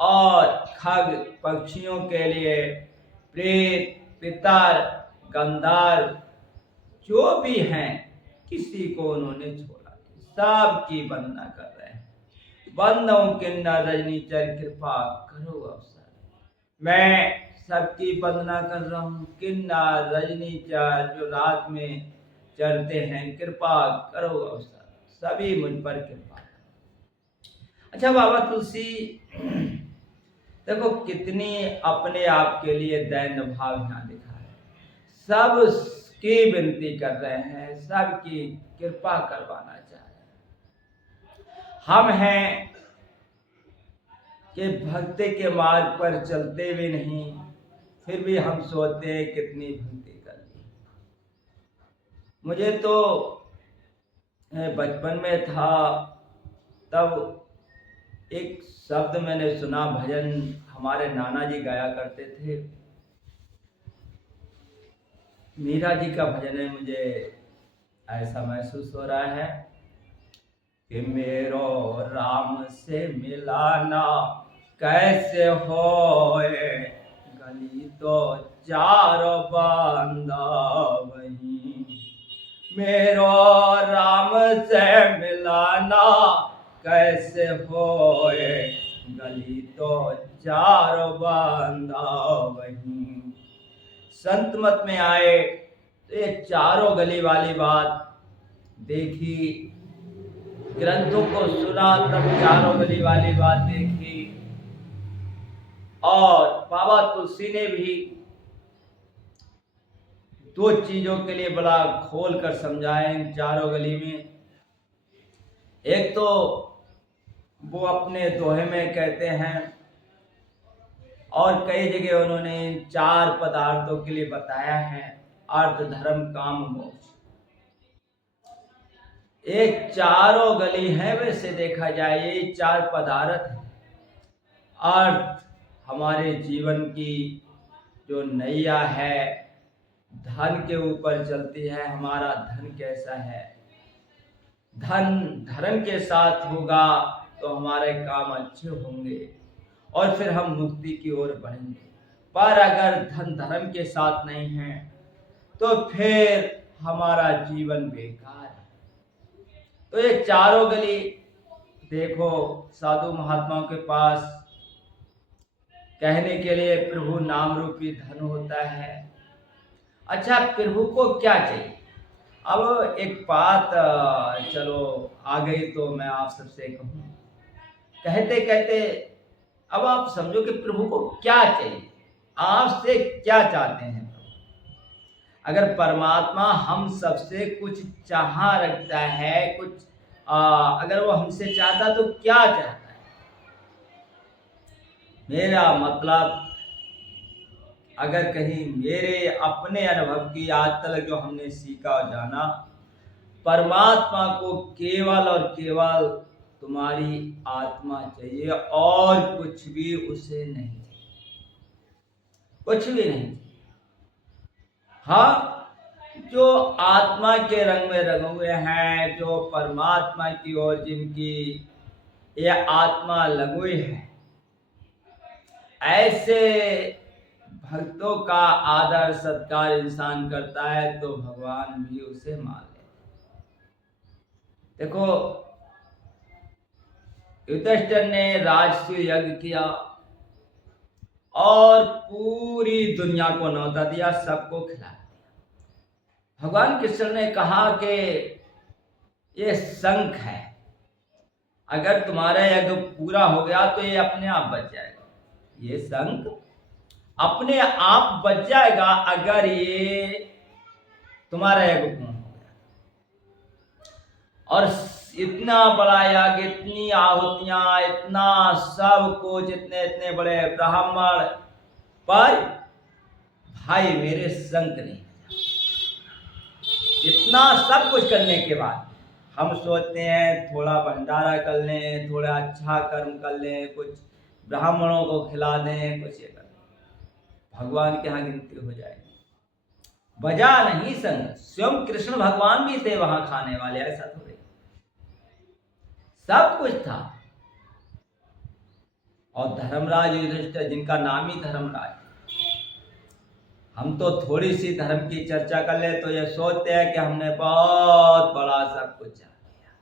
और खग पक्षियों के लिए प्रेत, पितर, गंधर्व जो भी हैं, किसी को उन्होंने छोड़ा नहीं, सबकी वंदना कर रहे हैं। बंदों किन्नर रजनीचर कृपा करो अवसर। मैं सबकी वंदना कर रहा हूँ। किन्नर रजनीचर जो रात में चढ़ते हैं, कृपा करो अवसर, सभी मुझ पर कृपा करो। अच्छा बाबा तुलसी, देखो कितनी अपने आप के लिए दैन्य भाव यहाँ दिखा है। सबकी विनती कर रहे हैं, सबकी कृपा करवाना चाह रहे हैं। हम हैं कि भक्ति के मार्ग पर चलते भी नहीं, फिर भी हम सोचते हैं कितनी भक्ति कर ली। मुझे तो बचपन में था तब एक शब्द मैंने सुना, भजन हमारे नाना जी गाया करते थे। मीरा जी का भजन है, मुझे ऐसा महसूस हो रहा है कि मेरो राम से मिलाना कैसे होए, गली तो चार बांधवहीं। मेरो राम से मिलाना कैसे होए, गली तो चार बांधवहीं। संत मत में आए तो ये चारों गली वाली बात देखी, ग्रंथों को सुना तब चारों गली वाली बात देखी। और बाबा तुलसी ने भी दो चीजों के लिए बड़ा खोल कर समझाए इन चारों गली में। एक तो वो अपने दोहे में कहते हैं, और कई जगह उन्होंने इन चार पदार्थों के लिए बताया है, अर्थ, धर्म, काम, मोक्ष। एक चारों गली है, वैसे देखा जाए ये चार पदार्थ है। अर्थ हमारे जीवन की जो नैया है, धन के ऊपर चलती है, हमारा धन कैसा है, धन धर्म के साथ होगा तो हमारे काम अच्छे होंगे और फिर हम मुक्ति की ओर बढ़ेंगे। पर अगर धन धर्म के साथ नहीं है तो फिर हमारा जीवन बेकार है। तो ये चारों गली देखो, साधु महात्माओं के पास कहने के लिए प्रभु नाम रूपी धन होता है। अच्छा, प्रभु को क्या चाहिए? अब एक बात चलो आ गई तो मैं आप सबसे कहूँ, कहते कहते अब आप समझो कि प्रभु को क्या चाहिए, आपसे क्या चाहते हैं। अगर परमात्मा हम सबसे कुछ चाह रखता है, कुछ अगर वो हमसे चाहता तो क्या चाहता है? मेरा मतलब, अगर कहीं मेरे अपने अनुभव की आज तक जो हमने सीखा और जाना, परमात्मा को केवल और केवल तुम्हारी आत्मा चाहिए और कुछ भी उसे नहीं चाहिए, कुछ भी नहीं। हाँ, जो आत्मा के रंग में रंगे हुए हैं, जो परमात्मा की ओर जिनकी यह आत्मा लगी है, ऐसे भक्तों का आदर सत्कार इंसान करता है तो भगवान भी उसे मान लेते। देखो, युधिष्ठिर ने राजसूय यज्ञ किया और पूरी दुनिया को न्योता दिया, सबको खिला दिया। भगवान कृष्ण ने कहा कि ये शंख है, अगर तुम्हारा यज्ञ पूरा हो गया तो ये अपने आप बच जाएगा। ये शंख अपने आप बच जाएगा अगर ये तुम्हारा यज्ञ पूर्ण हो गया। और इतना बड़ा यज्ञ, इतनी आहुतियां, इतना सब कुछ, इतने इतने बड़े ब्राह्मण, पर भाई मेरे शंख नहीं। इतना सब कुछ करने के बाद हम सोचते हैं थोड़ा भंडारा कर लें, थोड़ा अच्छा कर्म कर लें, कुछ ब्राह्मणों को खिला दें, कुछ ये कर लें, भगवान के यहाँ गिनती हो जाएगी। बजा नहीं संग, स्वयं कृष्ण भगवान भी थे वहां खाने वाले, ऐसा थोड़े, सब कुछ था। और धर्मराज युधिष्ठिर, जिनका नाम ही धर्मराज। हम तो थोड़ी सी धर्म की चर्चा कर ले तो ये सोचते हैं कि हमने बहुत बड़ा सब कुछ जान लिया,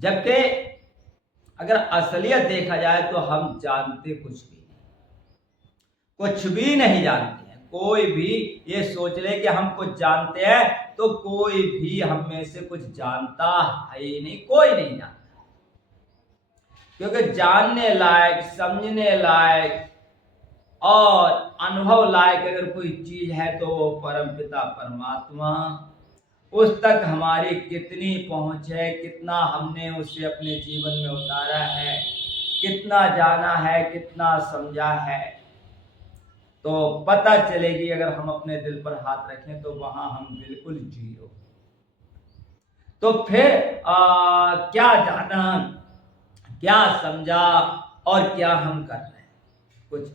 जबकि अगर असलियत देखा जाए तो हम जानते कुछ भी नहीं जानते हैं। कोई भी ये सोच ले कि हम कुछ जानते हैं तो कोई भी हम में से कुछ जानता है ही नहीं, कोई नहीं जानता। क्योंकि जानने लायक, समझने लायक और अनुभव लायक अगर कोई चीज है तो वो परमपिता परमात्मा, उस तक हमारी कितनी पहुंच है, कितना हमने उसे अपने जीवन में उतारा है, कितना जाना है, कितना समझा है, तो पता चलेगी। अगर हम अपने दिल पर हाथ रखें तो वहां हम बिल्कुल जीरो। तो फिर क्या जाना, क्या समझा और क्या हम कर रहे हैं? कुछ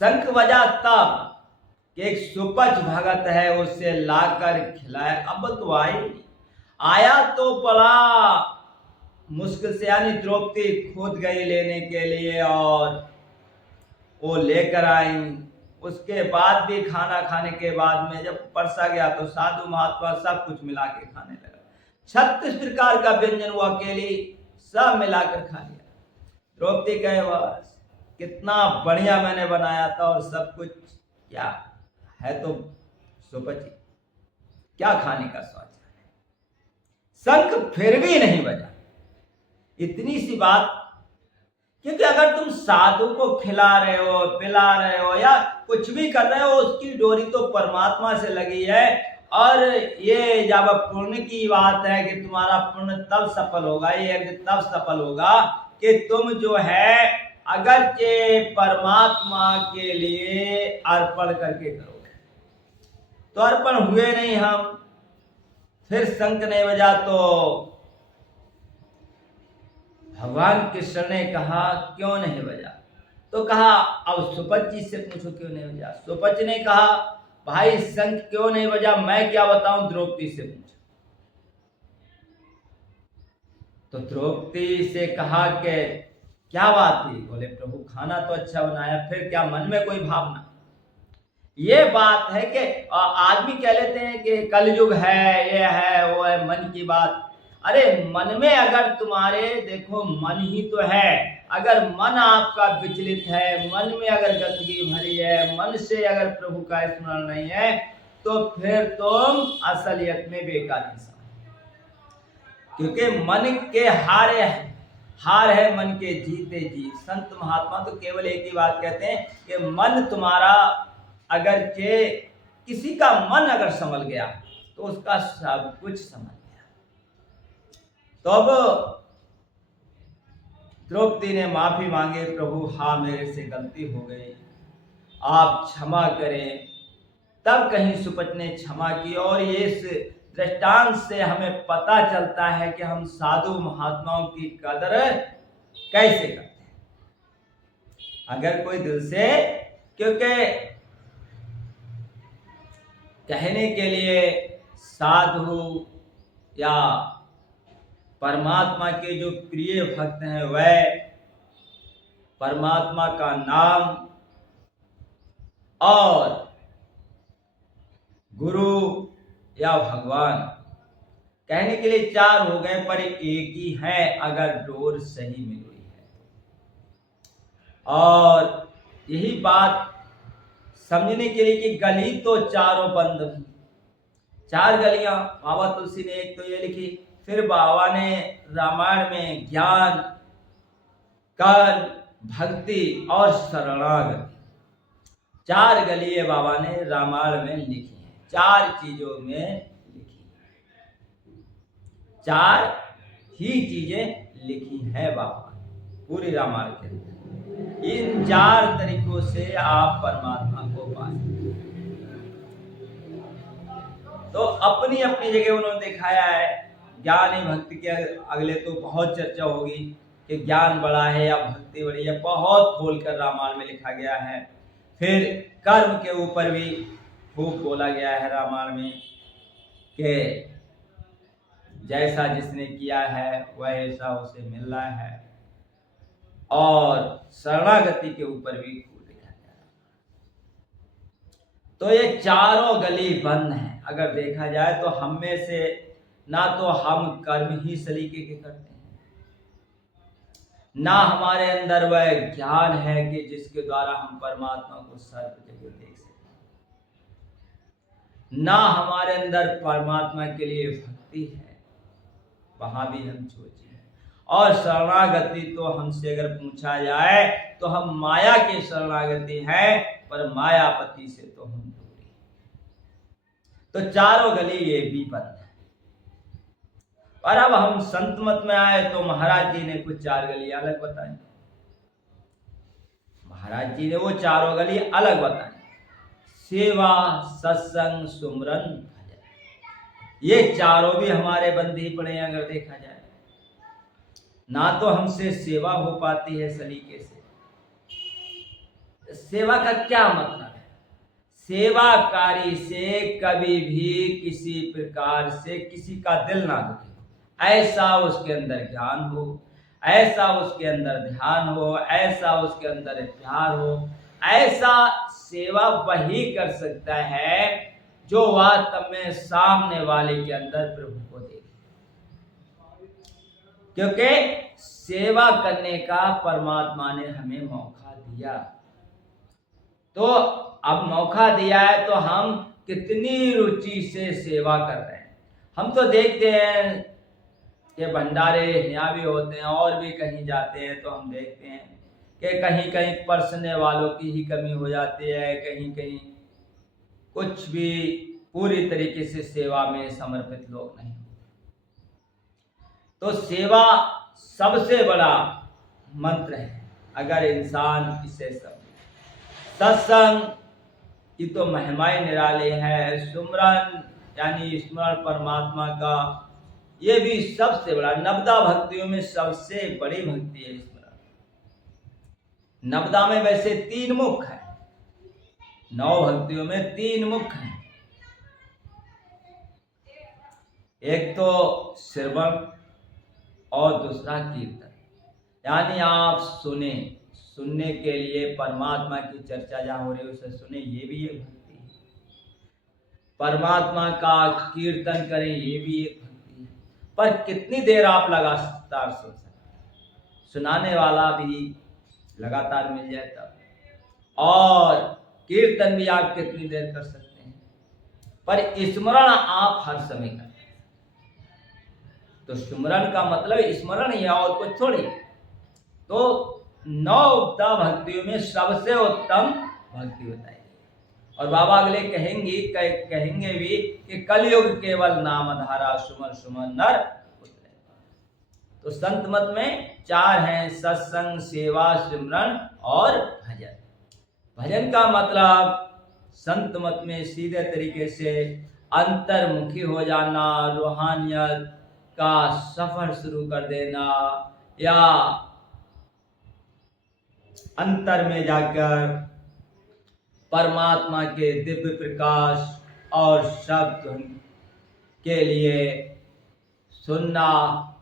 शंख बजा तब कि एक सुपच भगत है उसे लाकर खिलाए। अब तो आया तो बड़ा मुश्किल से, यानी द्रौपदी खुद गई लेने के लिए और वो लेकर आई। उसके बाद भी खाना खाने के बाद में जब परसा गया तो साधु महात्मा सब कुछ मिला के खाने लगा। 36 प्रकार का व्यंजन वो अकेली सब मिलाकर खा लिया। द्रौपदी कहे बस कितना बढ़िया मैंने बनाया था और सब कुछ क्या है तो सुपची, क्या खाने का स्वाद। शंख फिर भी नहीं बजा। इतनी सी बात, क्योंकि अगर तुम साधु को खिला रहे हो, पिला रहे हो या कुछ भी कर रहे हो, उसकी डोरी तो परमात्मा से लगी है। और ये जब पुण्य की बात है कि तुम्हारा पुण्य तब सफल होगा, ये तब सफल होगा कि तुम जो है अगरचे परमात्मा के लिए अर्पण करके करोगे। तो अर्पण हुए नहीं हम, फिर शंख नहीं बजा तो भगवान कृष्ण ने कहा क्यों नहीं बजा? तो कहा अब सुपच जी से पूछो क्यों नहीं बजा। सुपच ने कहा भाई शंख क्यों नहीं बजा मैं क्या बताऊं, द्रौपदी से पूछो। तो द्रौपदी से कहा कि क्या बात थी? बोले प्रभु खाना तो अच्छा बनाया, फिर क्या मन में कोई भावना? ये बात है कि आदमी कह लेते हैं कि कलयुग है, ये है, वो है, मन की बात। अरे मन में अगर तुम्हारे देखो मन ही तो है, अगर मन आपका विचलित है, मन में अगर गंदगी भरी है, मन से अगर प्रभु का स्मरण नहीं है, तो फिर तुम असलियत में बेकार इंसान। क्योंकि मन के हार है मन के जीते जी। संत महात्मा तो केवल एक ही बात कहते हैं कि मन तुम्हारा अगर के किसी का मन अगर संभल गया तो उसका सब कुछ संभल गया। तो अब द्रौपदी ने माफी मांगे, प्रभु हाँ मेरे से गलती हो गई, आप क्षमा करें। तब कहीं सुपच ने क्षमा की। और ये इस दृष्टांत से हमें पता चलता है कि हम साधु महात्माओं की कदर कैसे करते हैं। अगर कोई दिल से, क्योंकि कहने के लिए साधु या परमात्मा के जो प्रिय भक्त हैं वह परमात्मा का नाम और गुरु या भगवान, कहने के लिए चार हो गए पर एक ही है अगर डोर सही मिल हुई है। और यही बात समझने के लिए कि गली तो चारों बंद हुई। चार गलियां बाबा तुलसी ने एक तो ये लिखी, फिर बाबा ने रामायण में ज्ञान, कर्म, भक्ति और शरणागति, चार गलियां बाबा ने रामायण में लिखी हैं। चार चीजों में लिखी, चार ही चीजें लिखी है बाबा पूरी रामायण के अंदर। इन चार तरीकों से आप परमात्मा को पाएंगे। तो अपनी अपनी जगह उन्होंने दिखाया है। ज्ञान ही भक्ति के अगले तो बहुत चर्चा होगी कि ज्ञान बड़ा है या भक्ति बड़ी है, बहुत खोलकर रामायण में लिखा गया है। फिर कर्म के ऊपर भी खूब बोला गया है रामायण में कि जैसा जिसने किया है वैसा उसे मिल रहा है, और शरणागति के ऊपर भी कूद गया। तो ये चारों गली बंद है। अगर देखा जाए तो हम में से ना तो हम कर्म ही सलीके के करते हैं, ना हमारे अंदर वह ज्ञान है कि जिसके द्वारा हम परमात्मा को सर्व जगह देख सकें, ना हमारे अंदर परमात्मा के लिए भक्ति है, वहां भी हम सोचे हैं। और शरणागति तो हमसे अगर पूछा जाए तो हम माया के शरणागति हैं, पर मायापति से तो हम दूरी। तो चारों गली ये भी बंद है। और अब हम संत मत में आए तो महाराज जी ने कुछ चार गली अलग बताई। महाराज जी ने वो चारों गली अलग बताई। सेवा, सत्संग, सुमरन, भजन, ये चारों भी हमारे बंद ही पड़े हैं। अगर देखा जाए ना तो हमसे सेवा हो पाती है सलीके से। सेवा का क्या मतलब है? सेवाकारी से कभी भी किसी प्रकार से किसी का दिल ना दुखे, ऐसा उसके अंदर ज्ञान हो, ऐसा उसके अंदर ध्यान हो, ऐसा उसके अंदर प्यार हो। ऐसा सेवा वही कर सकता है जो वास्तव में सामने वाले के अंदर प्रभु को देखे, क्योंकि सेवा करने का परमात्मा ने हमें मौका दिया। तो अब मौका दिया है तो हम कितनी रुचि से सेवा कर रहे हैं। हम तो देखते हैं कि भंडारे यहाँ भी होते हैं और भी कहीं जाते हैं तो हम देखते हैं कि कहीं कहीं परसने वालों की ही कमी हो जाती है, कहीं कहीं कुछ भी पूरी तरीके से सेवा में समर्पित लोग नहीं। तो सेवा सबसे बड़ा मंत्र है अगर इंसान इसे समझे। सत्संग की तो महिमाएं निराली है। सुमरन यानी स्मरण परमात्मा का, ये भी सबसे बड़ा, नवदा भक्तियों में सबसे बड़ी भक्ति है स्मरण। नवदा में वैसे 3 मुख है, 9 भक्तियों में 3 मुख है। एक तो श्रवण और दूसरा कीर्तन, यानी आप सुनने के लिए परमात्मा की चर्चा जहां हो रही है उसे सुने, ये भी एक भक्ति है। परमात्मा का कीर्तन करें, ये भी एक भक्ति है। पर कितनी देर आप लगातार सुन सकते हैं? सुनाने वाला भी लगातार मिल जाए तब। और कीर्तन भी आप कितनी देर कर सकते हैं? पर स्मरण आप हर समय करते हैं। तो स्मरण का मतलब स्मरण ही है और कुछ थोड़ी। तो 9 भक्तियों में सबसे उत्तम भक्ति बताई। और बाबा अगले कहेंगे भी कि कलयुग केवल नाम धारा, सुमन सुमन नर उतरे। तो संत मत में 4 हैं, सत्संग, सेवा, सिमरन और भजन। भजन का मतलब संत मत में सीधे तरीके से अंतर्मुखी हो जाना, रूहानियत का सफर शुरू कर देना, या अंतर में जाकर परमात्मा के दिव्य प्रकाश और शब्द के लिए सुनना,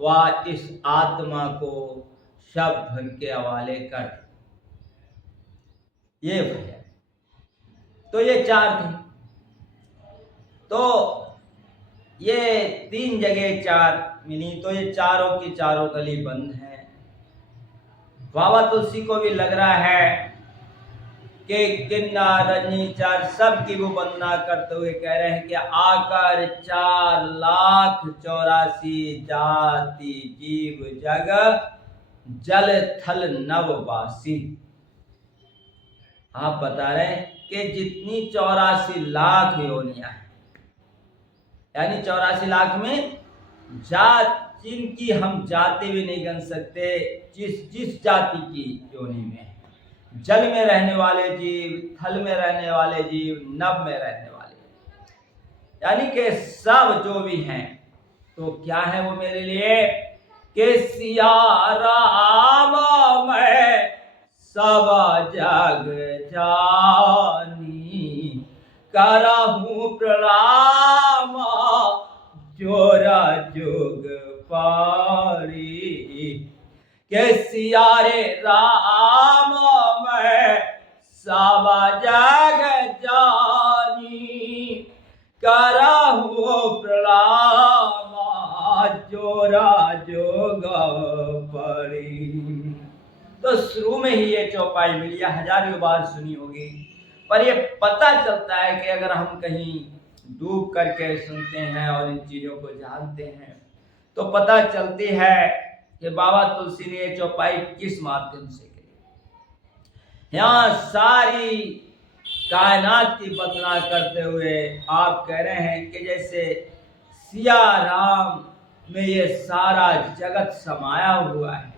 व इस आत्मा को शब्द के हवाले कर, ये भजन। तो ये 4 थे। तो ये 3 जगह 4 मिली, तो ये चारों की चारों गली बंद है। बाबा तुलसी को भी लग रहा है कि किन्नर, रजनीचर सबकी वो वंदना करते हुए कह रहे हैं कि आकर 4,84,000 जाति जीव जग जल थल नववासी। आप बता रहे हैं कि जितनी 84 लाख योनियां हैं, यानी 84 लाख में जिनकी हम जाति भी नहीं गिन सकते, जिस जाति की योनि में है, जल में रहने वाले जीव, थल में रहने वाले जीव, नभ में रहने वाले, यानी कि सब जो भी हैं, तो क्या है वो मेरे लिए कि सिया राम मैं सब जग जानी, करहूं प्रणाम जोरा जोग सिया रे राम मैं सब जग जानी, करहु प्रणाम जोरा जोग पड़ी। तो शुरू में ही ये चौपाई मिली, हजारों बार सुनी होगी, पर ये पता चलता है कि अगर हम कहीं डूब करके सुनते हैं और इन चीजों को जानते हैं तो पता चलती है कि बाबा तुलसी ने ये चौपाई किस माध्यम से की। यहाँ सारी कायनात की बदला करते हुए आप कह रहे हैं कि जैसे सिया राम में ये सारा जगत समाया हुआ है,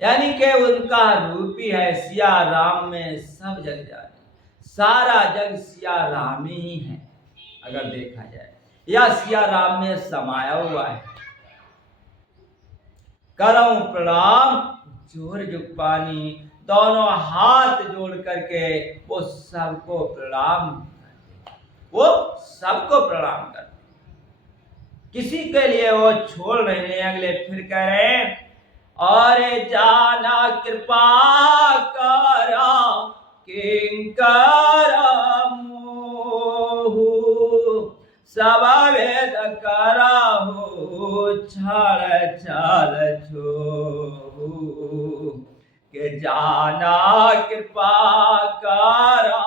यानी कि उनका रूप ही है सिया राम में सब जग जाने, सारा जग सिया राम ही है अगर देखा जाए, या सिया राम में समाया हुआ है। करऊं प्रणाम जोर जुगपानी, दोनों हाथ जोड़ करके वो सबको प्रणाम, वो सबको प्रणाम करते, किसी के लिए वो छोड़ रहे हैं। अगले फिर कह रहे हैं और जाना कृपा करा किंकर मोहु, सब वेद करहु छल छल छो, के जाना कृपा करा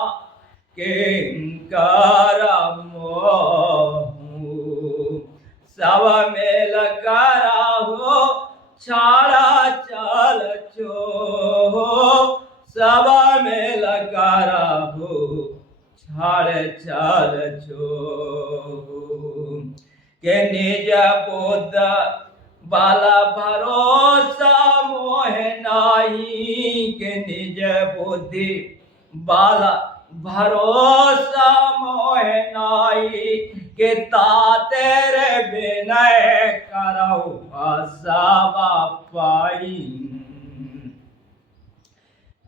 किंकर मोहु, सब मेल करहु छाड़ा चल छो, सब मेल करहु छाड़ चल छो, के निज बुद्ध बल भरोसा मोह नाही, के निज बुद्धि बल भरोसा मोह नाही, के तेरे विनय करहु सब पाई।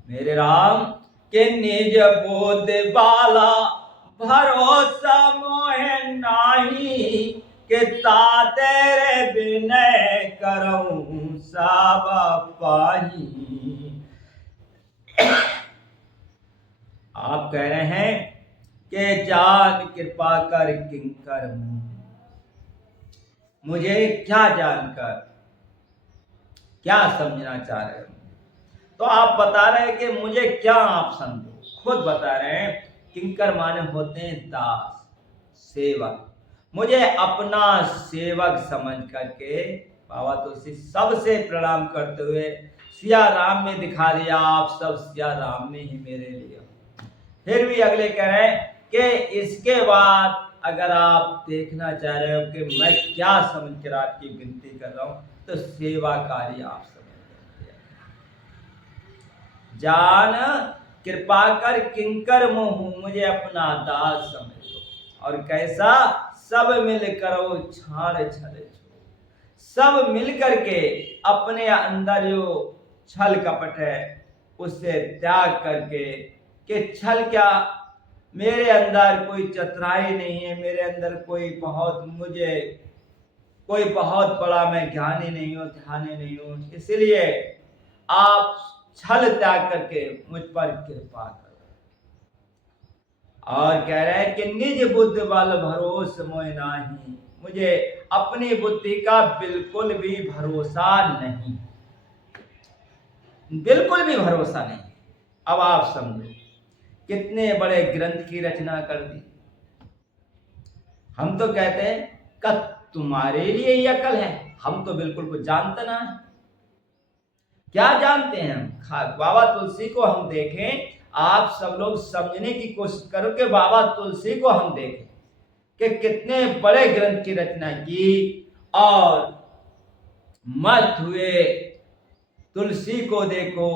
मेरे राम के निज बुद्धि बाला भरोसा मोह नाही, के तेरे विनय करहु सब पाई। आप कह रहे हैं कि जान कृपा कर किंकर मोहु, मुझे क्या जानकर क्या समझना चाह रहे हो, तो आप बता रहे हैं कि मुझे क्या आप समझो, खुद बता रहे हैं किंकर माने होते हैं दास, सेवक, मुझे अपना सेवक समझ करके बाबा तुलसी सबसे प्रणाम करते हुए सिया राम में दिखा दिया, आप सब सिया राम में ही मेरे लिए। फिर भी अगले कह रहे हैं कि इसके बाद अगर आप देखना चाह रहे हो कि मैं क्या समझ कर आपकी विनती कर रहा हूं, तो सेवा कार्य आप समझ लीजिए। जान कृपा कर किंकर मोहु, मुझे अपना दास समझ लो, और कैसा सब मिल करो छाड़ छल छो, सब मिल करके अपने अंदर जो छल कपट है उससे त्याग करके, कि छल क्या, मेरे अंदर कोई चतुराई नहीं है, मेरे अंदर कोई बहुत बड़ा मैं ज्ञानी नहीं हूँ, ध्यानी नहीं हूँ, इसलिए आप छल त्याग करके मुझ पर कृपा करो। और कह रहे हैं कि निज बुद्धि बल भरोस मोह नाही, मुझे अपनी बुद्धि का बिल्कुल भी भरोसा नहीं, बिल्कुल भी भरोसा नहीं। अब आप समझो कितने बड़े ग्रंथ की रचना कर दी। हम तो कहते हैं कि तुम्हारे लिए ही अकल है, हम तो बिल्कुल कुछ जानते ना है। क्या जानते हैं हम? बाबा तुलसी को हम देखें, आप सब लोग समझने की कोशिश करो कि बाबा तुलसी को हम देखें कि कितने बड़े ग्रंथ की रचना की, और मस्त हुए तुलसी को देखो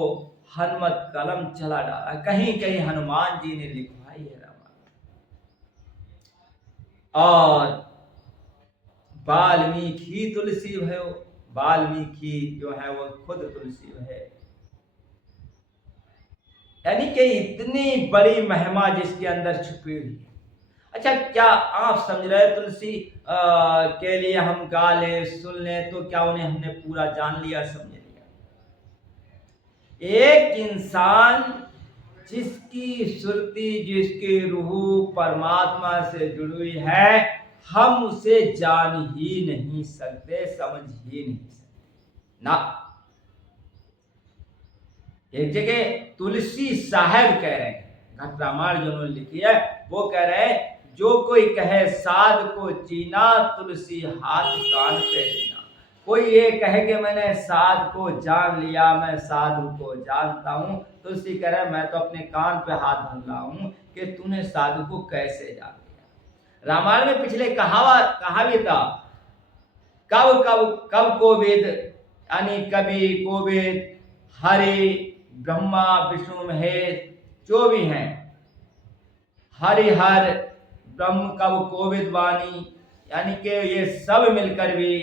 हनुमत कलम चला डाला, कहीं कहीं हनुमान जी ने लिखवाई है रामायण, और वाल्मीकि तुलसी भयो, वाल्मीकि जो है वो खुद तुलसी है, यानी कि इतनी बड़ी महिमा जिसके अंदर छुपी हुई है। अच्छा, क्या आप समझ रहे तुलसी के लिए हम गा ले सुन ले तो क्या उन्हें हमने पूरा जान लिया समझ लिया? एक इंसान जिसकी सुरती, जिसकी रूह परमात्मा से जुड़ी हुई है, हम उसे जान ही नहीं सकते, समझ ही नहीं सकते ना। एक जगह तुलसी साहब कह रहे हैं, घट रामायण जो उन्होंने लिखी है, वो कह रहे हैं, जो कोई कहे साध को चीना, तुलसी हाथ कान पे देना। कोई ये कहे कि मैंने साध को जान लिया, मैं साधु को जानता हूं, तुलसी कह रहे मैं तो अपने कान पे हाथ धर रहा हूं कि तूने साधु को कैसे जान लिया। रामायण में पिछले कहा भी था, कब कब कब को वेद, यानी कभी को वेद, हरि ब्रह्मा विष्णु महेश जो भी हैं, हरिहर ब्रह्म कब कोविद वाणी, यानी कि ये सब मिलकर भी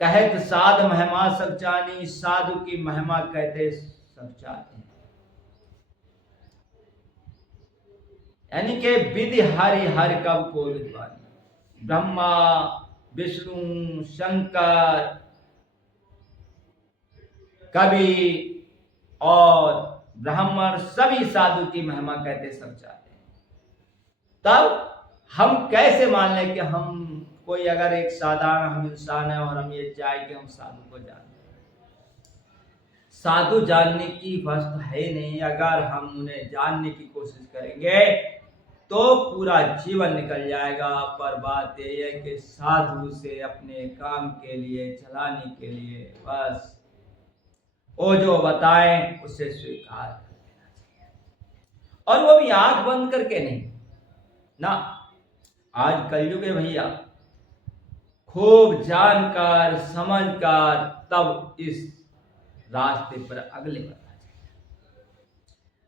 कहत साध महिमा सब जानी, साधु की महिमा कहते सब चाहते हैं। यानी कि विधि हरिहर कब कोविद वाणी, ब्रह्मा विष्णु शंकर कवि और ब्राह्मण सभी साधु की महिमा कहते सब चाहते हैं। तब हम कैसे मान लें कि हम कोई अगर एक साधारण हम इंसान है और हम ये चाहे कि हम साधु को जाने, साधु जानने की वस्तु है नहीं। अगर हम उन्हें जानने की कोशिश करेंगे तो पूरा जीवन निकल जाएगा। पर बात यह है कि साधु से अपने काम के लिए, चलाने के लिए बस वो जो बताएं उसे स्वीकार कर लेना चाहिए, और वो भी आंख बंद करके नहीं ना। आज कलयुग है भैया, खूब जानकर समझकर तब इस रास्ते पर अगले बढ़ना चाहिए।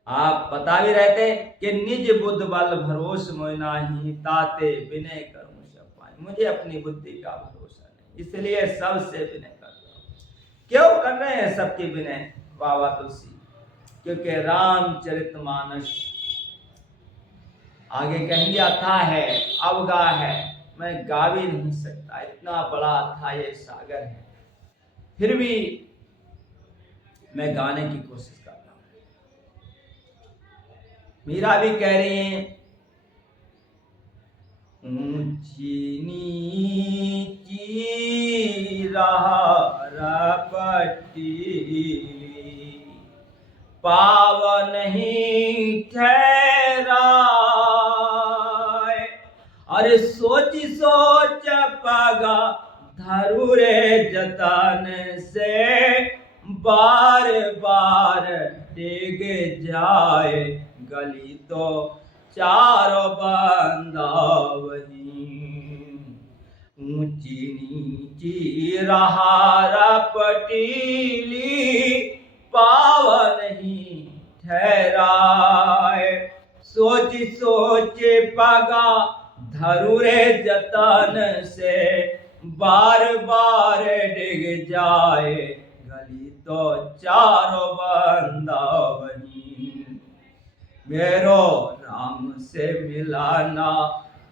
आप बता भी रहते कि निज बुद्ध बल भरोस मोय नाही, ताते विनय करूं सब पाए। मुझे अपनी बुद्धि का भरोसा नहीं, इसलिए सबसे विनय कर रहा हूं। क्यों कर रहे हैं सबके विनय बाबा तुलसी? क्योंकि रामचरितमानस आगे कहेंगे अथाह है, अवगा है, मैं गा भी नहीं सकता, इतना बड़ा अथाह ये सागर है, फिर भी मैं गाने की कोशिश कर रहा हूं। मीरा भी कह रही है, ऊंची नीची राह रपटी, पावन ही ठहरा। अरे सोच सोच पगा धरु रे जतन से, बार बार डिग जाए गली तो चारों बंदावही। ऊंची नीची रहा रपटीली, पावन ही ठहराए। सोच सोच पगा धरु रे जतन से, बार बार डिग जाए गली तो चारों बंदावही। मेरो राम से मिलाना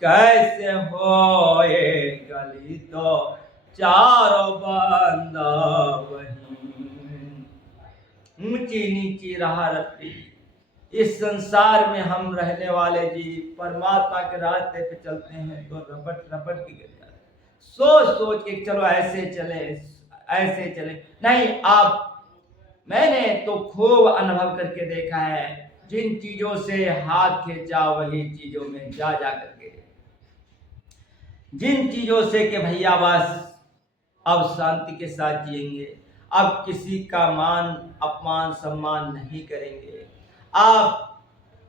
कैसे होए, गली तो चारों बंदावही। ऊंची नीची राह रपटी, इस संसार में हम रहने वाले जी परमात्मा के रास्ते पे चलते हैं तो रपट रपट की गिर जाते हैं। सोच सोच के चलो ऐसे चले ऐसे चले, नहीं। आप मैंने तो खूब अनुभव करके देखा है, जिन चीजों से हाथ खींचा वही चीजों में जा करके, जिन चीजों से कि भैया बस अब शांति के साथ जिएंगे, अब किसी का मान अपमान सम्मान नहीं करेंगे, आप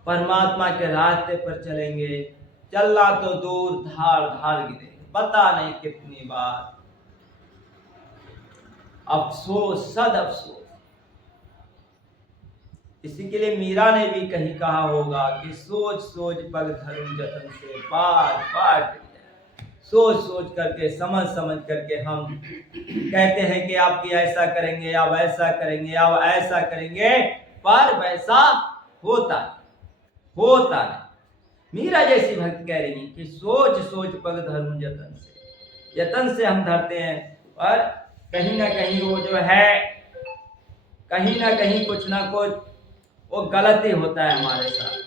परमात्मा के रास्ते पर चलेंगे, चलना तो दूर धार धार गिरे, बता नहीं कितनी बार अफसोस सद अफसोस। इसी के लिए मीरा ने भी कहीं कहा होगा कि सोच सोच पग धरूं जतन से, बार बार सोच सोच करके, समझ समझ करके हम कहते हैं कि आपकी ऐसा करेंगे, आप ऐसा करेंगे, आप ऐसा करेंगे, पर वैसा होता नहीं। मीरा जैसी भक्त कह रही कि सोच सोच पग धरूं जतन से, जतन से हम धरते हैं, पर कहीं ना कहीं वो जो है कहीं ना कहीं कुछ ना कुछ वो गलती होता है हमारे साथ,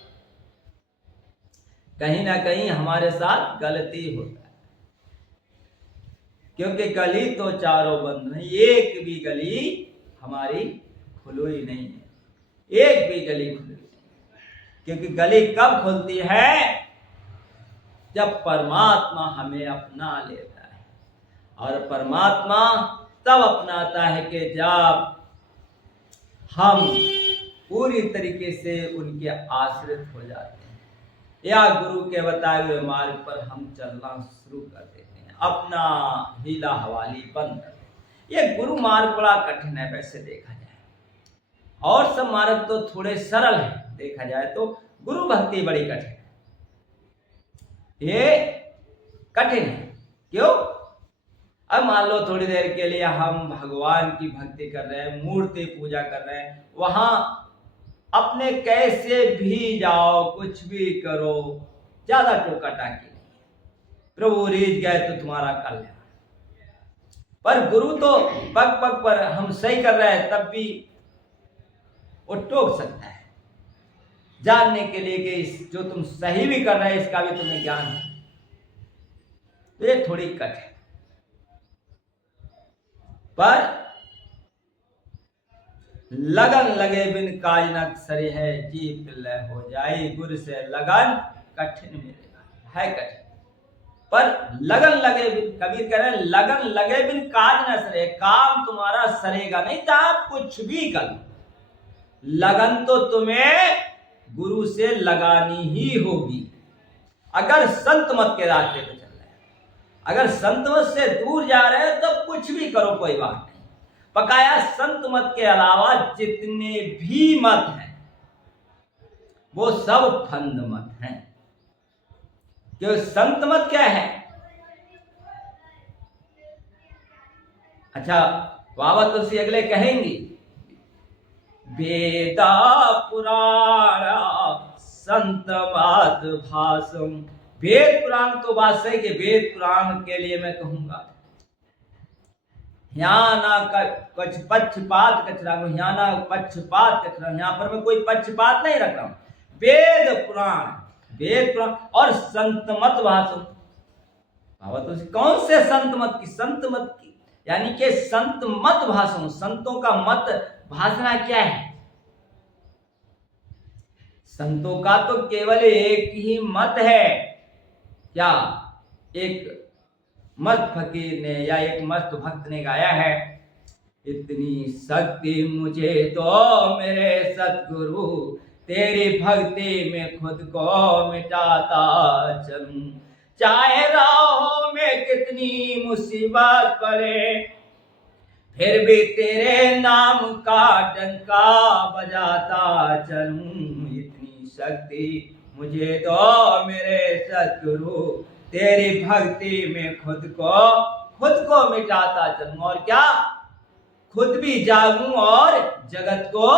कहीं ना कहीं हमारे साथ गलती होता है। क्योंकि गली तो चारों बंद है, एक भी गली हमारी खुली नहीं है, एक भी गली खुली नहीं। क्योंकि गली कब खुलती है? जब परमात्मा हमें अपना लेता है। और परमात्मा तब अपनाता है कि जब हम पूरी तरीके से उनके आश्रित हो जाते हैं, या गुरु के बताए हुए मार्ग पर हम चलना शुरू कर देते हैं, अपना हीला हवाली बंद कर देते हैं। ये गुरु मार्ग बड़ा कठिन है वैसे देखा जाए, और सब मार्ग तो थोड़े सरल है देखा जाए तो, गुरु भक्ति बड़ी कठिन है। ये कठिन है क्यों? अब मान लो थोड़ी देर के लिए हम भगवान की भक्ति कर रहे हैं, मूर्ति पूजा कर रहे हैं, वहां अपने कैसे भी जाओ, कुछ भी करो, ज्यादा टोका टाकी नहीं, प्रभु रीझ गए तो तुम्हारा कल्याण। पर गुरु तो पग पग पर हम सही कर रहे हैं तब भी वो टोक सकता है, जानने के लिए कि जो तुम सही भी कर रहे हैं इसका भी तुम्हें ज्ञान है। तो ये थोड़ी कठिन, पर लगन लगे बिन काज न सरे है, जीप ले हो जाए गुर से लगन कठिन मिलेगा। है कठिन, पर लगन लगे बिन, कबीर कह रहे हैं लगन लगे बिन काज न सरे, काम तुम्हारा सरेगा नहीं तो आप कुछ भी कर लो, लगन तो तुम्हें गुरु से लगानी ही होगी। अगर संत मत के रास्ते पे चल रहे हैं, अगर संत मत से दूर जा रहे हैं तो कुछ भी करो कोई बात नहीं। बकाया संत मत के अलावा जितने भी मत हैं वो सब फंद मत हैं। क्यों? संत मत क्या है? अच्छा, बाबा तुलसी अगले कहेंगी, वेदा पुराण संत मत भाषम। वेद पुराण तो बात सही कि वेद पुराण के लिए मैं कहूंगा, यहाँ ना कुछ पक्षपात कच रहा हूं, यहाँ ना पक्षपात कच रहा हूं, यहाँ पर मैं कोई पक्षपात नहीं रख रहा हूं। वेद पुराण और संत मत भाषण। बाबा तो कौन से संत मत की? संत मत की यानी कि संत मत भाषण, संतों का मत भाषणा क्या है? संतों का तो केवल एक ही मत है। क्या? एक मस्त फकीर ने या एक मस्त भक्त ने गाया है, इतनी शक्ति मुझे तो मेरे सतगुरु, तेरी भक्ति में खुद को मिटाता चलूं, चाहे राहों में कितनी मुसीबत पड़े, फिर भी तेरे नाम का डंका बजाता चलूं। इतनी शक्ति मुझे तो मेरे सतगुरु, तेरी भक्ति में खुद को मिटाता चलूं, और क्या? खुद भी जागूं और जगत को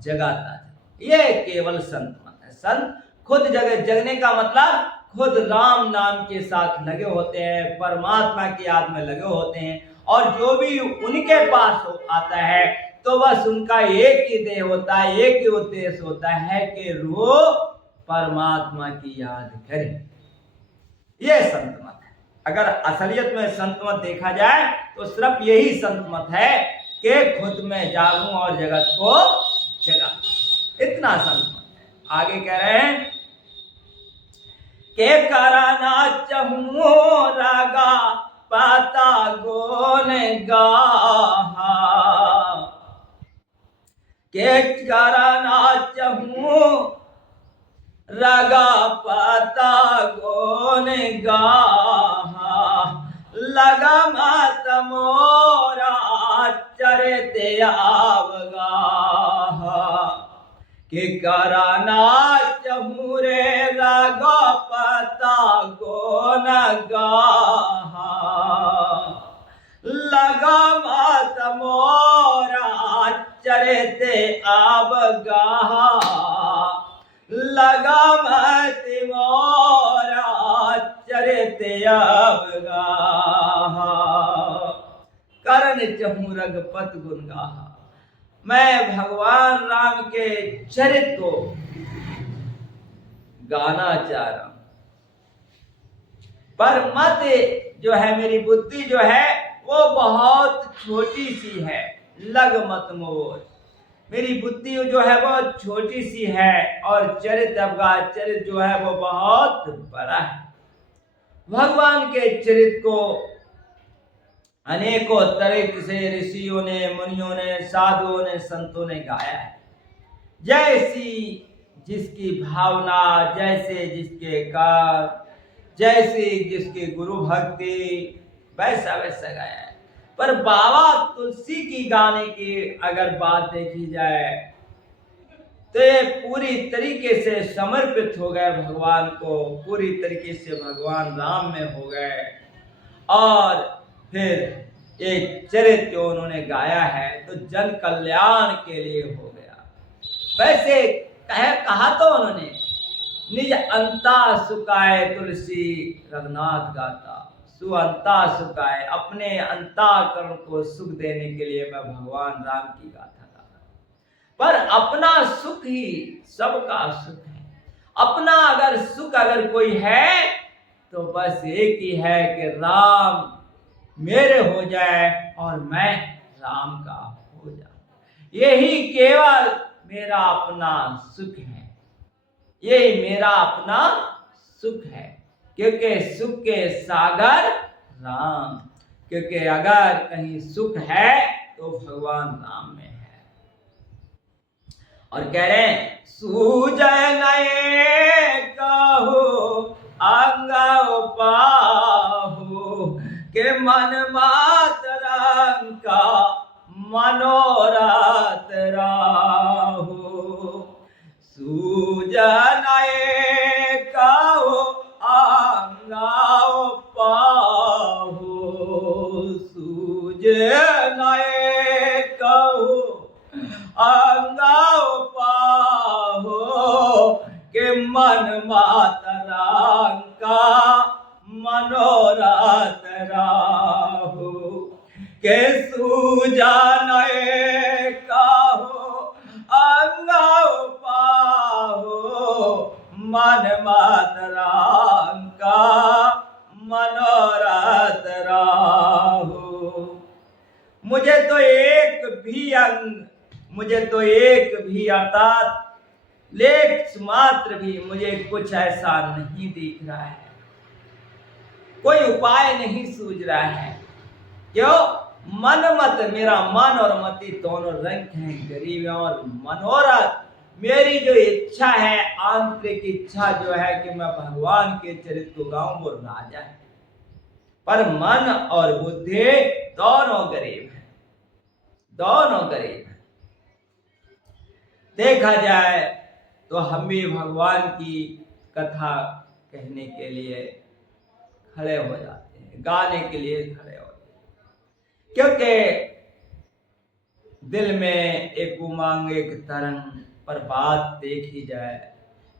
जगाता चलूं। ये केवल संत मत है। संत खुद जगने का मतलब खुद राम नाम के साथ लगे होते हैं, परमात्मा की याद में लगे होते हैं, और जो भी उनके पास आता है तो बस उनका एक ही ध्येय होता है, एक ही उद्देश्य होता है कि रोज परमात्मा की याद करें। ये संत मत है। अगर असलियत में संत मत देखा जाए तो सिर्फ यही संत मत है कि खुद में जागूं और जगत को जगा, इतना संत मत है। आगे कह रहे हैं के कराना चहूं रागा पाता गोन गाहा, के कराना चहूं रागा पाता गोन गाहा, लगा मत मोरा चरते आवगा, कि कराना चहूं रे रागा पाता गोन गाहा, लगा मत मोरा चरते आवगा, लगा मत मोरा चरते आवगा, करण चहूं रघुपत गुण गाहा। मैं भगवान राम के चरित्र को गाना चाह रहा हूं, पर मत जो है, मेरी बुद्धि जो है वो बहुत छोटी सी है। लग मत मोर, मेरी बुद्धि जो है वो छोटी सी है, और चरित्र आपका चरित्र जो है वो बहुत बड़ा है। भगवान के चरित्र को अनेकों तरीके से ऋषियों ने, मुनियों ने, साधुओं ने, संतों ने गाया है। जैसी जिसकी भावना, जैसे जिसके कार्य, जैसी जिसकी गुरु भक्ति, वैसा वैसा गाया है। पर बाबा तुलसी की गाने की अगर बात देखी जाए तो ये पूरी तरीके से समर्पित हो गए भगवान को, पूरी तरीके से भगवान राम में हो गए, और फिर एक चरित्र उन्होंने गाया है तो जन कल्याण के लिए हो गया। वैसे कहा तो उन्होंने, निज अंता सुखाए तुलसी रघुनाथ गाता, सुअंता सुखाए, अपने अंताकरण को सुख देने के लिए मैं भगवान राम की गाथा गाता हूं। पर अपना सुख ही सबका सुख है। अपना अगर सुख अगर कोई है तो बस एक ही है कि राम मेरे हो जाए और मैं राम का हो जाऊं। यही केवल मेरा अपना सुख है, यही मेरा अपना सुख है, क्योंकि सुख के सागर राम। क्योंकि अगर कहीं सुख है तो भगवान राम में है। और कह रहे हैं, सूजय नये कहो अंगा पाहु, के मन मातरं का मनोरथ राहु। सूजनये कहो अंगाओ पाहु, सूजनये कहो अंगाओ पाहु, के मन मातरं का मनोरथ राहु। के सूजनये कहो अंगाओ पाहु, मन मातरं का मनोरथ राहु। मुझे तो एक भी अंग, मुझे तो एक भी अर्थात लेख मात्र भी मुझे कुछ ऐसा नहीं दिख रहा है, कोई उपाय नहीं सूझ रहा है। क्यों? मन मत, मेरा मन और मति दोनों रंग हैं गरीब और मनोरथ। मेरी जो इच्छा है, आंतरिक इच्छा जो है कि मैं भगवान के चरित्र को गाऊं, वो राजा है, पर मन और बुद्धि दोनों गरीब हैं, दोनों गरीब हैं। देखा जाए तो हम भी भगवान की कथा कहने के लिए खड़े हो जाते हैं, गाने के लिए खड़े हो जाते हैं, क्योंकि दिल में एक उमंग, एक तरंग। पर बात देखी जाए,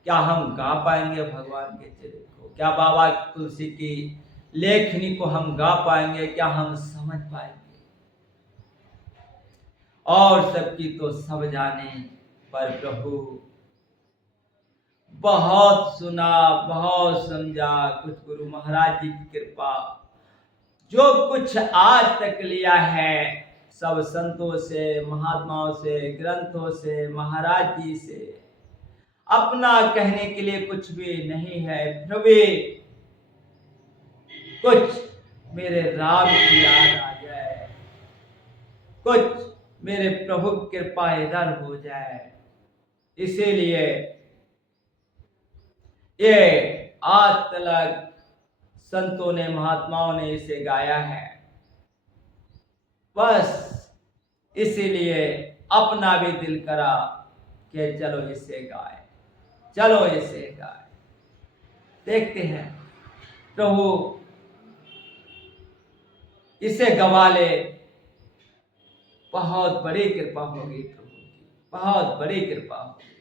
क्या हम गा पाएंगे भगवान के चरित्र को? क्या बाबा तुलसी की लेखनी को हम गा पाएंगे? क्या हम समझ पाएंगे? और सबकी तो सब जाने, पर प्रभु बहुत सुना, बहुत समझा, कुछ गुरु महाराज जी की कृपा, जो कुछ आज तक लिया है सब संतों से, महात्माओं से, ग्रंथों से, महाराज जी से, अपना कहने के लिए कुछ भी नहीं है। फिर भी कुछ मेरे राम की याद आ जाए, कुछ मेरे प्रभु की कृपा इधर हो जाए, इसीलिए ये आज तक संतों ने, महात्माओं ने इसे गाया है। बस इसीलिए अपना भी दिल करा कि चलो इसे गाए, चलो इसे गाए। देखते हैं प्रभु इसे गवा ले, बहुत बड़ी कृपा होगी प्रभु की, बहुत बड़ी कृपा होगी।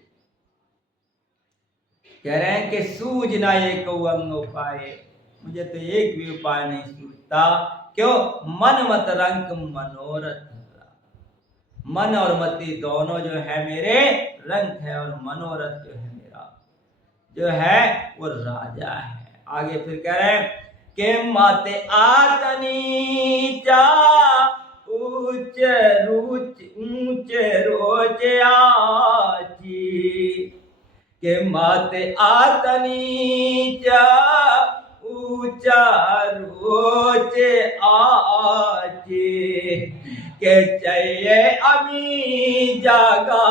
कह रहे हैं कि सूझ ना एक अंग उपाय, मुझे तो एक भी उपाय नहीं सूझता। क्यों? मन मत रंग मनोरथ, मन और मति दोनों जो है मेरे रंग है, और मनोरथ जो है मेरा जो है वो राजा है। आगे फिर कह रहे हैं के माते आतनी जा ऊंच रोच आची, के माते आतनी जा ऊंचा रोच आची, के चाहिए अमी जागा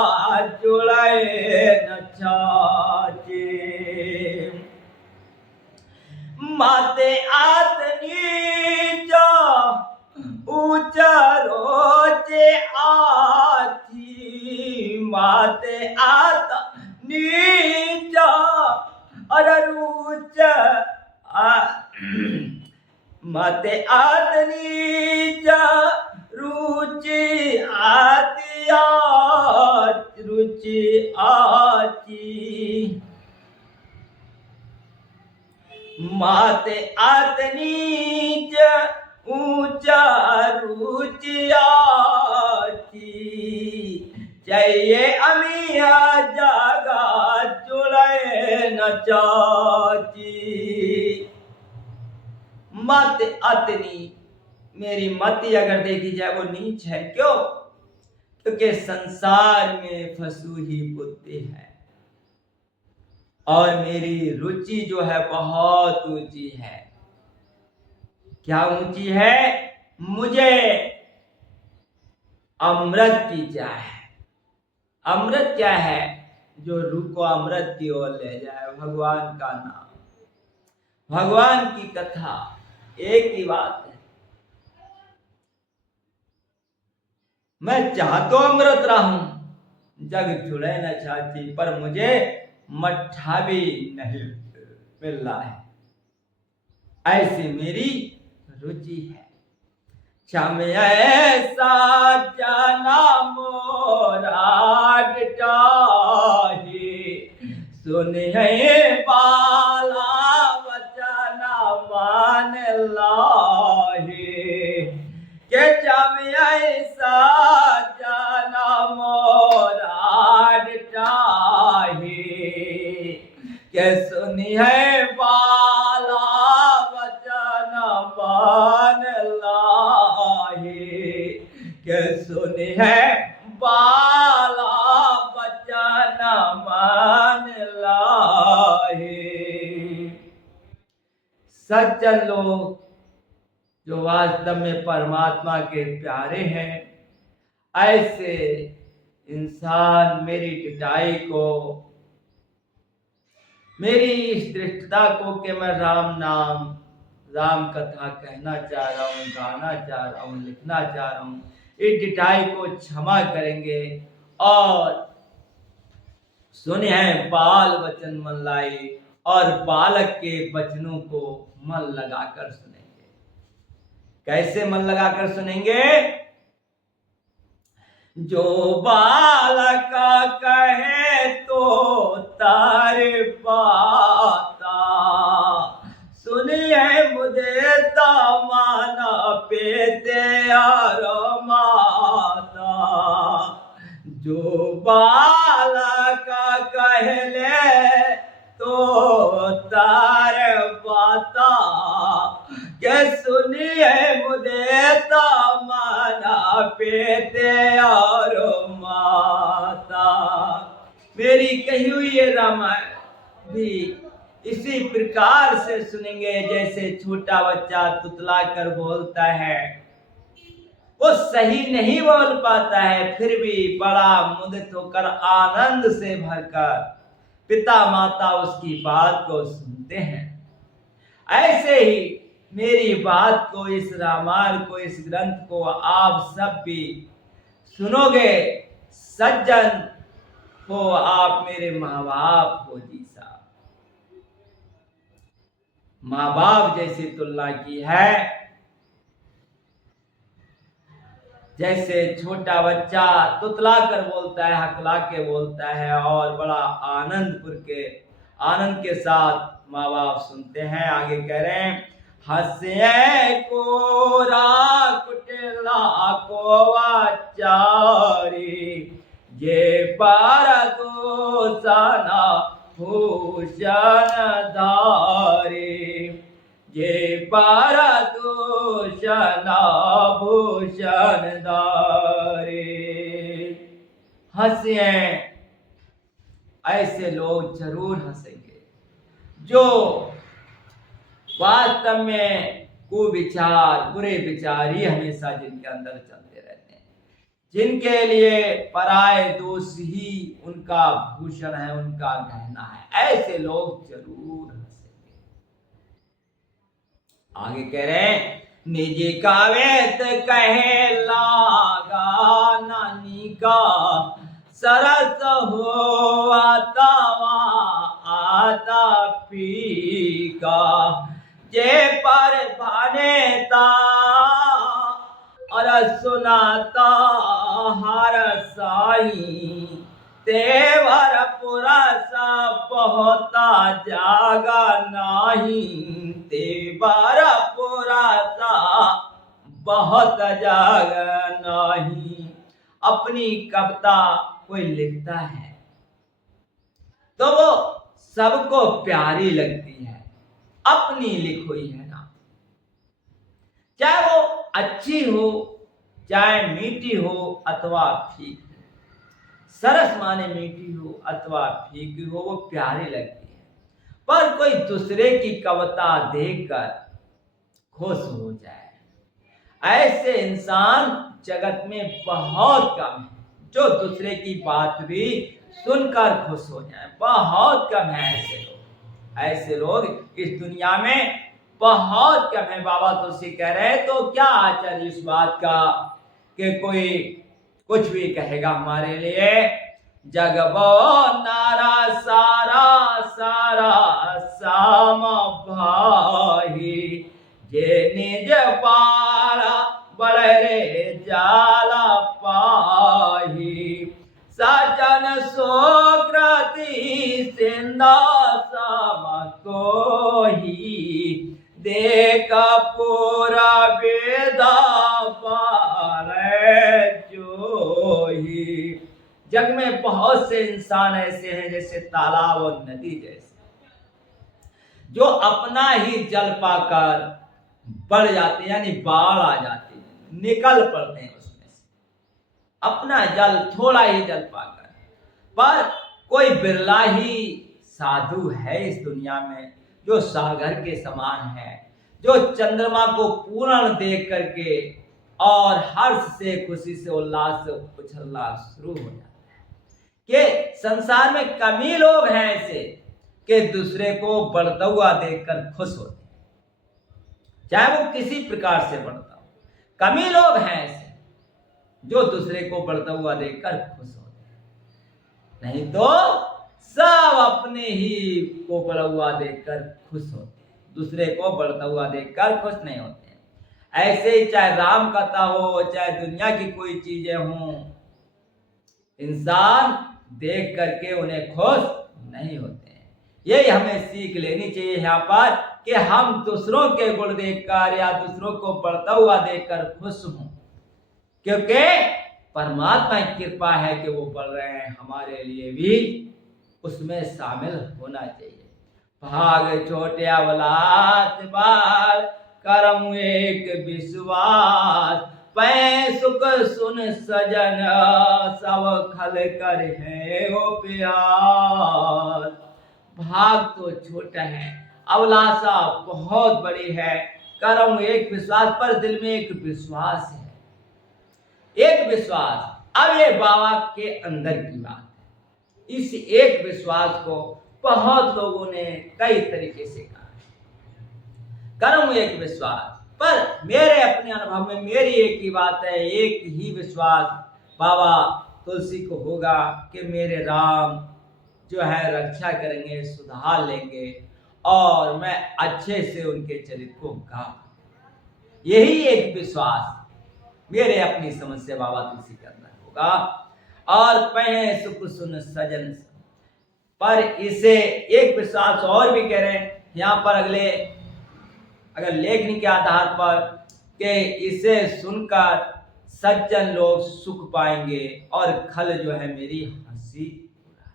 जुड़े न छाचे, माते आतनी जा ऊंचा रोच आची, माते आतनी जा अरुच माते आतनी जा रुचि आतिया रुचि आची, माते आतनी ज ऊंचा रुचि आची, चाहिए अमिया जागा जुड़े न चाची। मत अतनी, मेरी मति अगर देखी जाए वो नीच है। क्यों? क्योंकि संसार में फंसू ही बुद्धि है, और मेरी रुचि जो है बहुत ऊंची है। क्या ऊंची है? मुझे अमृत की चाह है। अमृत क्या है? जो रूह को अमृत की ओर ले जाए, भगवान का नाम, भगवान की कथा। एक ही बात है, मैं चाह तो अमृत रहूं, जग जुड़े न चाहती, पर मुझे मट्ठा भी नहीं मिल रहा है। ऐसी मेरी रुचि है। क्षम ऐसा जाना मोरा डिटाही, सुनिए बाला वचना मान लाही, के क्षम ऐसा जाना मोरा डिटाही, के सुनिए बाला वचना मान लाही, के सुनिए बाला वचना मान लाही। सज्जन लोग जो वास्तव में परमात्मा के प्यारे हैं, ऐसे इंसान मेरी टिटाई को, मेरी इस दृष्टता को कि मैं राम नाम, राम कथा कहना चाह रहा हूँ, गाना चाह रहा हूँ, लिखना चाह रहा हूँ, इस टिटाई को क्षमा करेंगे और सुने हैं बाल वचन मन लाई, और बालक के वचनों को मन लगाकर सुनेंगे। कैसे मन लगाकर सुनेंगे? जो बालक कहे तो तारे पाता, सुनिए मुझे माना पेते यार माता। जो बालक कहले तो तारे पाता, के सुनिए मुझे माना पेते और माता। मेरी कही हुई ये रामायण भी इसी प्रकार से सुनेंगे जैसे छोटा बच्चा तुतला कर बोलता है। वो सही नहीं बोल पाता है, फिर भी बड़ा मुदित होकर आनंद से भरकर पिता माता उसकी बात को सुनते हैं। ऐसे ही मेरी बात को, इस रामायण को, इस ग्रंथ को आप सब भी सुनोगे। सज्जन हो, आप मेरे माँ बाप हो जी साहब। माँ बाप जैसी तुलना की है। जैसे छोटा बच्चा तुतला कर बोलता है, हकला के बोलता है, और बड़ा आनंद के साथ माँ बाप सुनते हैं। आगे कह रहे हैं, हंसे कोरा कुटिला को आचारी जे पर दूषण भूषण धारी जे पर दूषण भूषण धारी। हंसे, ऐसे लोग जरूर हंसेंगे जो वास्तव में कुविचार बुरे विचार ही हमेशा जिनके अंदर चलते रहते हैं, जिनके लिए पराये दोष ही उनका भूषण है, उनका गहना है, ऐसे लोग जरूर हंसेंगे। आगे कह रहे हैं, निजी का वेत कहे लागा नानी का सरस हो आता पीका जे पर भानेता और सुनाता हर साई तेवर पुरसा बहुता जागा नहीं तेवर पुरसा बहुत जागा नहीं। अपनी कविता कोई लिखता है तो वो सबको प्यारी लगती है, अपनी लिखोई है ना, चाहे वो अच्छी हो चाहे मीठी हो अथवा फीकी, सरस माने मीठी हो अथवा फीकी हो, वो प्यारी लगती है। पर कोई दूसरे की कविता देखकर खुश हो जाए, ऐसे इंसान जगत में बहुत कम है जो दूसरे की बात भी सुनकर खुश हो जाए, बहुत कम है ऐसे लोग। ऐसे लोग इस दुनिया में बहुत कम है। बाबा तुलसी कह रहे हैं तो क्या आश्चर्य इस बात का कि कोई कुछ भी कहेगा हमारे लिए। जगबो नारा सारा सारा साम भाई जे निज पारा बड़े जाला पाही सजन सोकृति सिंदा सम को ही देख पूरा वेदा पारे जो ही। जग में बहुत से इंसान ऐसे हैं जैसे तालाब और नदी जैसे, जो अपना ही जल पाकर बढ़ जाते, यानी बाढ़ आ जाती है, निकल पड़ते हैं उसमें से, अपना जल थोड़ा ही जल पाकर। पर कोई बिरला ही साधु है इस दुनिया में जो सागर के समान है, जो चंद्रमा को पूर्ण देख करके और हर्ष से खुशी से उल्लास से उछलना शुरू हो जाता है। कि संसार में कम ही लोग हैं ऐसे कि दूसरे को बढ़ता हुआ देखकर खुश होते, चाहे वो किसी प्रकार से बढ़ता हो। कम ही लोग हैं ऐसे जो दूसरे को बढ़ता हुआ देखकर खुश होते, नहीं तो सब अपने ही को बढ़ा हुआ देखकर खुश होते, दूसरे को बढ़ता हुआ देखकर खुश नहीं होते। ऐसे ही चाहे राम कथा हो चाहे दुनिया की कोई चीजें हों, इंसान देख करके उन्हें खुश नहीं होते हैं। यही हमें सीख लेनी चाहिए यहाँ पर कि हम दूसरों के गुण देखकर या दूसरों को बढ़ता हुआ देखकर खुश हों, क्योंकि परमात्मा की कृपा है कि वो बढ़ रहे हैं, हमारे लिए भी उसमें शामिल होना चाहिए। भाग छोटे अवलात बाल करम एक विश्वास पै सुख सुन सजन सब खल कर है ओ प्यार। भाग तो छोटा है, अभिलाषा बहुत बड़ी है, करम एक विश्वास, पर दिल में एक विश्वास है, एक विश्वास। अब ये बाबा के अंदर की बात है, इस एक विश्वास को बहुत लोगों ने कई तरीके से कहा, कर्म एक विश्वास। पर मेरे अपने अनुभव में मेरी एक ही बात है, एक ही विश्वास बाबा तुलसी को होगा कि मेरे राम जो है रक्षा करेंगे, सुधार लेंगे और मैं अच्छे से उनके चरित्र को गा। यही एक विश्वास मेरे अपनी समझ से बाबा तुलसी के अंदर होगा। और पहे सुख सुन सजन, पर इसे एक विश्वास और भी कह रहे हैं यहाँ पर अगले अगर लेखनी के आधार पर कि इसे सुनकर सज्जन लोग सुख पाएंगे और खल जो है मेरी हंसी उड़ाए।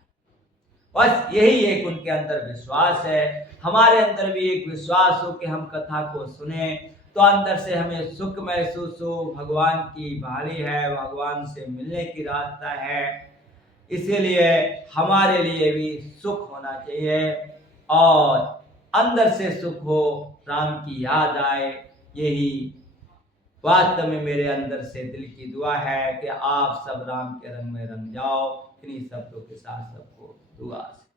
बस यही एक उनके अंदर विश्वास है। हमारे अंदर भी एक विश्वास हो कि हम कथा को सुने तो अंदर से हमें सुख महसूस हो, भगवान की वाणी है, भगवान से मिलने की रास्ता है। इसीलिए हमारे लिए भी सुख होना चाहिए और अंदर से सुख हो, राम की याद आए। यही वास्तव में मेरे अंदर से दिल की दुआ है कि आप सब राम के रंग में रंग जाओ। इन्हीं शब्दों के साथ सबको दुआ से